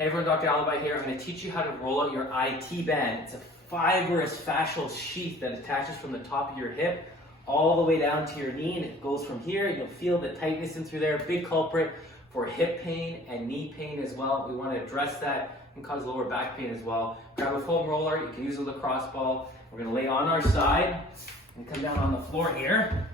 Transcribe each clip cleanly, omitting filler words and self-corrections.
Hey everyone, Dr. Alibi here. I'm going to teach you how to roll out your IT band. It's a fibrous fascial sheath that attaches from the top of your hip all the way down to your knee, and it goes from here. You'll feel the tightness in through there. Big culprit for hip pain and knee pain as well. We want to address that and cause lower back pain as well. Grab a foam roller. You can use a lacrosse ball. We're going to lay on our side and come down on the floor here.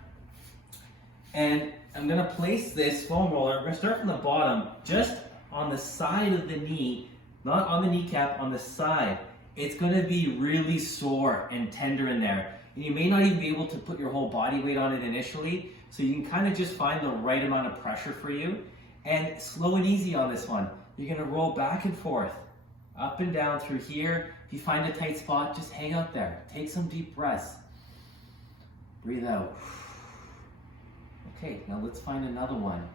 And I'm going to place this foam roller. We're going to start from the bottom, just on the side of the knee, not on the kneecap, on the side. It's going to be really sore and tender in there. And you may not even be able to put your whole body weight on it initially, so you can kind of just find the right amount of pressure for you. And slow and easy on this one. You're going to roll back and forth, up and down through here. If you find a tight spot, just hang out there. Take some deep breaths. Breathe out. Okay, now let's find another one.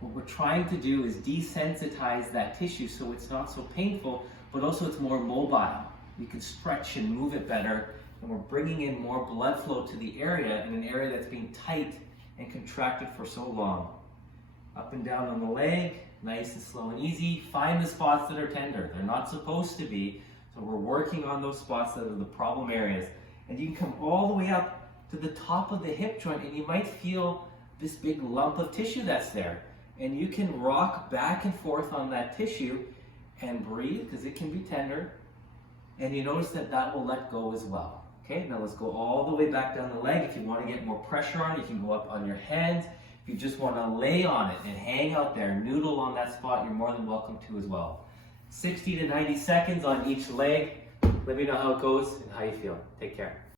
What we're trying to do is desensitize that tissue so it's not so painful, but also it's more mobile. You can stretch and move it better, and we're bringing in more blood flow to the area, in an area that's been tight and contracted for so long. Up and down on the leg, nice and slow and easy. Find the spots that are tender. They're not supposed to be, so we're working on those spots that are the problem areas. And you can come all the way up to the top of the hip joint, and you might feel this big lump of tissue that's there. And you can rock back and forth on that tissue and breathe, because it can be tender. And you notice that that will let go as well. Okay, now let's go all the way back down the leg. If you want to get more pressure on it, you can go up on your hands. If you just want to lay on it and hang out there, noodle on that spot, you're more than welcome to as well. 60 to 90 seconds on each leg. Let me know how it goes and how you feel. Take care.